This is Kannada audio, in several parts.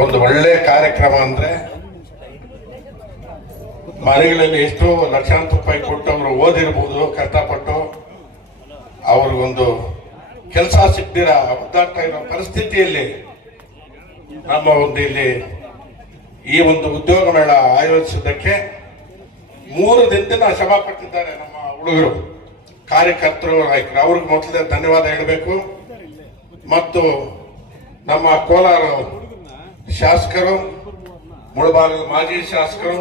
ಒಂದು ಒಳ್ಳೆ ಕಾರ್ಯಕ್ರಮ ಅಂದ್ರೆ ಮನೆಗಳಲ್ಲಿ ಎಷ್ಟೋ ಲಕ್ಷಾಂತರ ರೂಪಾಯಿ ಕೊಟ್ಟು ಅವರು ಓದಿರ್ಬೋದು, ಕಷ್ಟಪಟ್ಟು ಅವ್ರಿಗೊಂದು ಕೆಲಸ ಸಿಗ್ದಿರ ಒದ್ದಾಡ್ತಾ ಇರೋ ಪರಿಸ್ಥಿತಿಯಲ್ಲಿ ನಮ್ಮ ಒಂದು ಇಲ್ಲಿ ಈ ಒಂದು ಉದ್ಯೋಗ ಮೇಳ ಆಯೋಜಿಸಿದ್ದಕ್ಕೆ ಮೂರು ದಿನದಿಂದ ಶ್ರಮ ಪಟ್ಟಿದ್ದಾರೆ ನಮ್ಮ ಹುಡುಗರು, ಕಾರ್ಯಕರ್ತರು, ನಾಯಕರು. ಅವ್ರಿಗೆ ಮೊದಲೇ ಧನ್ಯವಾದ ಹೇಳಬೇಕು. ಮತ್ತು ನಮ್ಮ ಕೋಲಾರ ಶಾಸಕರು ಮುಳಬಾಗದ ಮಾಜಿ ಶಾಸಕರು,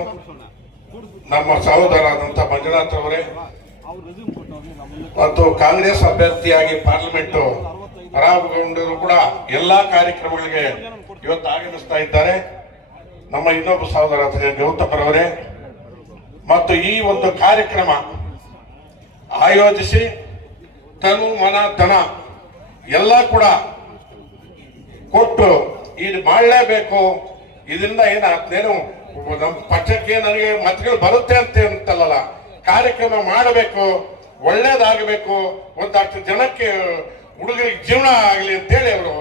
ನಮ್ಮ ಸಹೋದರಾದಂಥ ಮಂಜುನಾಥ್ ಅವರೇ, ಮತ್ತು ಕಾಂಗ್ರೆಸ್ ಅಭ್ಯರ್ಥಿಯಾಗಿ ಪಾರ್ಲಿಮೆಂಟ್ ಪ್ರಾರಂಭಗೊಂಡರೂ ಕೂಡ ಎಲ್ಲಾ ಕಾರ್ಯಕ್ರಮಗಳಿಗೆ ಇವತ್ತು ಆಗಮಿಸ್ತಾ ಇದ್ದಾರೆ. ನಮ್ಮ ಇನ್ನೊಬ್ಬ ಸಹೋದರ ಗೌತಮರವರೇ ಮತ್ತು ಈ ಒಂದು ಕಾರ್ಯಕ್ರಮ ಆಯೋಜಿಸಿ ತನು ಮನ ಧನ ಎಲ್ಲ ಕೂಡ ಕೊಟ್ಟು ಇದು ಮಾಡಲೇಬೇಕು. ಇದರಿಂದ ಏನಾಗ್ತೇನು ನಮ್ಮ ಪಕ್ಷಕ್ಕೆ ನನಗೆ ಮತಗಳು ಬರುತ್ತೆ ಅಂತ ಅಂತಲ್ಲ ಕಾರ್ಯಕ್ರಮ ಮಾಡಬೇಕು, ಒಳ್ಳೇದಾಗಬೇಕು. ಒಂದಷ್ಟು ಜನಕ್ಕೆ ಹುಡುಗರಿಗೆ ಜೀವನ ಆಗಲಿ ಅಂತೇಳಿ ಅವರು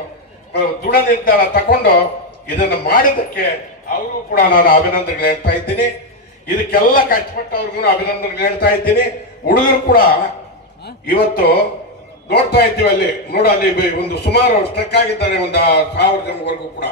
ದೃಢ ನಿರ್ಧಾರ ತಗೊಂಡು ಇದನ್ನು ಮಾಡಿದ್ದಕ್ಕೆ ಅವರು ಕೂಡ ನಾನು ಅಭಿನಂದನೆಗಳು ಹೇಳ್ತಾ ಇದ್ದೀನಿ. ಇದಕ್ಕೆಲ್ಲ ಕಷ್ಟಪಟ್ಟವ್ರಿಗೂ ಅಭಿನಂದನೆಗಳು ಹೇಳ್ತಾ ಇದ್ದೀನಿ. ಹುಡುಗರು ಕೂಡ ಇವತ್ತು ನೋಡ್ತಾ ಇದ್ದೀವಿ ಅಲ್ಲಿ. ನೋಡು ಅಲ್ಲಿ ಬೆ- ಒಂದು ಸುಮಾರು ಸ್ಟ್ರಕ್ ಆಗಿದ್ದಾರೆ ಒಂದು ಸಾವಿರ ಜನವರೆಗೂ ಕೂಡ.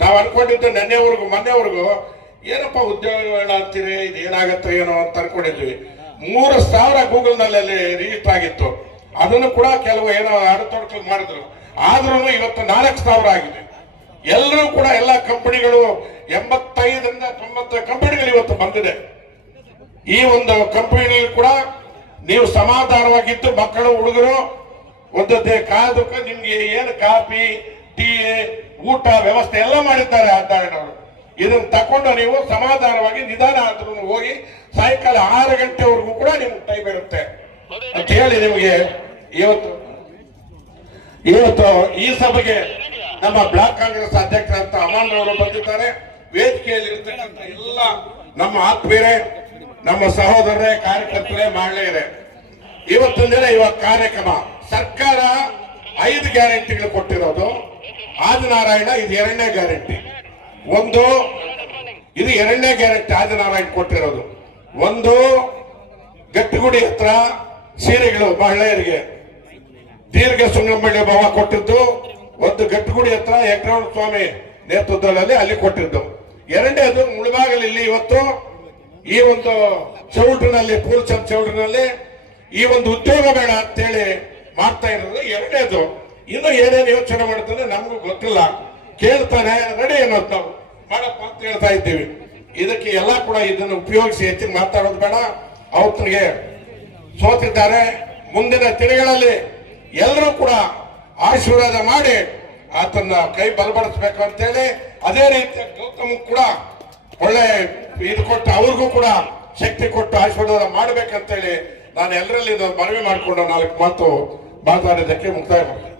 ನಾವು ಅನ್ಕೊಂಡಿದ್ದು ನೆನ್ನೆವರೆಗೂ, ಮೊನ್ನೆವರೆಗೂ, ಏನಪ್ಪ ಉದ್ಯೋಗ ಅಂತೀರಿ, ಇದು ಏನೋ ಅಂತ ಅನ್ಕೊಂಡಿದ್ವಿ. ಮೂರು ಸಾವಿರ ಗೂಗಲ್ನಲ್ಲಿ ಅಲ್ಲಿ ರಿಜಿಸ್ಟರ್ ಆಗಿತ್ತು. ಅದನ್ನು ಕೂಡ ಕೆಲವು ಏನೋ ಅಡತೊಡಕಲು ಮಾಡಿದ್ರು. ಆದ್ರೂ ಇವತ್ತು ನಾಲ್ಕು ಸಾವಿರ ಆಗಿದೆ. ಎಲ್ಲರೂ ಕೂಡ ಎಲ್ಲ ಕಂಪನಿಗಳು, ಎಂಬತ್ತೈದರಿಂದ ತೊಂಬತ್ತು ಕಂಪನಿಗಳು ಇವತ್ತು ಬಂದಿದೆ. ಈ ಒಂದು ಕಂಪನಿಗಳು ಕೂಡ ನೀವು ಸಮಾಧಾನವಾಗಿದ್ದು, ಮಕ್ಕಳು, ಹುಡುಗರು ಒಂದು ಕಾದುಕ ಕಾದಕ್ಕೆ ನಿಮ್ಗೆ ಏನು ಕಾಫಿ, ಟೀ, ಊಟ ವ್ಯವಸ್ಥೆ ಎಲ್ಲ ಮಾಡಿದ್ದಾರೆ ಅದ್ದಾಳನವರು ಇದನ್ನು ತಕೊಂಡು ನೀವು ಸಮಾಧಾನವಾಗಿ ನಿಧಾನ ಆದ್ರೂ ಹೋಗಿ ಸಾಯಂಕಾಲ ಆರು ಗಂಟೆವರೆಗೂ ಕೂಡ ನಿಮ್ಗೆ ಟೈಮ್ ಇರುತ್ತೆ. ಅಂತ ಹೇಳಿ ನಿಮಗೆ ಇವತ್ತು ಇವತ್ತು ಈ ಸಭೆಗೆ ನಮ್ಮ ಬ್ಲಾಕ್ ಕಾಂಗ್ರೆಸ್ ಅಧ್ಯಕ್ಷರಂತ ಅಮಾನ್ ಅವರು ಬಂದಿದ್ದಾರೆ. ವೇದಿಕೆಯಲ್ಲಿ ಇರ್ತಕ್ಕಂಥ ಎಲ್ಲ ನಮ್ಮ ಆತ್ಮೀಯರೇ, ನಮ್ಮ ಸಹೋದರರೇ, ಕಾರ್ಯಕರ್ತರೇ, ಮಹಿಳೆಯರೇ, ಇವತ್ತಿನ ದಿನ ಇವಾಗ ಕಾರ್ಯಕ್ರಮ. ಸರ್ಕಾರ ಐದು ಗ್ಯಾರಂಟಿಗಳು ಕೊಟ್ಟಿರೋದು. ಆದಿನಾರಾಯಣ, ಇದು ಎರಡನೇ ಗ್ಯಾರಂಟಿ. ಒಂದು, ಇದು ಎರಡನೇ ಗ್ಯಾರಂಟಿ ಆದಿನಾರಾಯಣ ಕೊಟ್ಟಿರೋದು. ಒಂದು, ಗಟ್ಟಿಗುಡಿ ಹತ್ರ ಸೀರೆಗಳು ಮಹಿಳೆಯರಿಗೆ ದೀರ್ಘ ಸುಂಗಮಳ್ಳಿ ಭಾವ ಕೊಟ್ಟಿದ್ದು. ಒಂದು ಗಟ್ಟಿಗುಡಿ ಹತ್ರ ಯಜ್ಞಾನ ಸ್ವಾಮಿ ನೇತೃತ್ವದಲ್ಲಿ ಅಲ್ಲಿ ಕೊಟ್ಟಿದ್ದು. ಎರಡನೇದು ಮುಳಬಾಗಲಲ್ಲಿ ಇವತ್ತು ಈ ಒಂದು ಚೌಟ್ರಿನಲ್ಲಿ ಪೂರ್ಚಂದ್ ಚೌಟ್ರಿನಲ್ಲಿ ಈ ಒಂದು ಉದ್ಯೋಗ ಬೇಡ ಅಂತೇಳಿ ಮಾಡ್ತಾ ಇರೋದು ಎರಡನೇದು. ಇನ್ನು ಏನೇನು ಯೋಚನೆ ಮಾಡ್ತಾರೆ ನಮಗೂ ಗೊತ್ತಿಲ್ಲ. ಕೇಳ್ತಾರೆ ರೆಡಿ ಅನ್ನೋದು ನಾವು. ಮಾಡಪ್ಪ ಅಂತ ಹೇಳ್ತಾ ಇದ್ದೀವಿ. ಇದಕ್ಕೆ ಎಲ್ಲ ಕೂಡ ಇದನ್ನು ಉಪಯೋಗಿಸಿ ಹೆಚ್ಚಿನ ಮಾತಾಡೋದು ಬೇಡ. ಅವತ್ತಿಗೆ ಸೋತಿದ್ದಾರೆ. ಮುಂದಿನ ತಿಳಿಗಳಲ್ಲಿ ಎಲ್ಲರೂ ಕೂಡ ಆಶೀರ್ವಾದ ಮಾಡಿ ಆತನ್ನ ಕೈ ಬಲಪಡಿಸ್ಬೇಕು ಅಂತೇಳಿ ಅದೇ ರೀತಿ ಗೌತಮ್ ಕೂಡ ಒಳ್ಳೆ ಇದು ಕೊಟ್ಟು ಅವ್ರಿಗೂ ಕೂಡ ಶಕ್ತಿ ಕೊಟ್ಟು ಆಶೀರ್ವಾದ ಮಾಡ್ಬೇಕಂತೇಳಿ ನಾನು ಎಲ್ಲರಲ್ಲಿ ಮನವಿ ಮಾಡಿಕೊಂಡು ನಾಲ್ಕು ಮಾತು ಮಾತಾಡಿದ್ದಕ್ಕೆ ಮುಕ್ತಾಯ ಮಾಡ್ತೀನಿ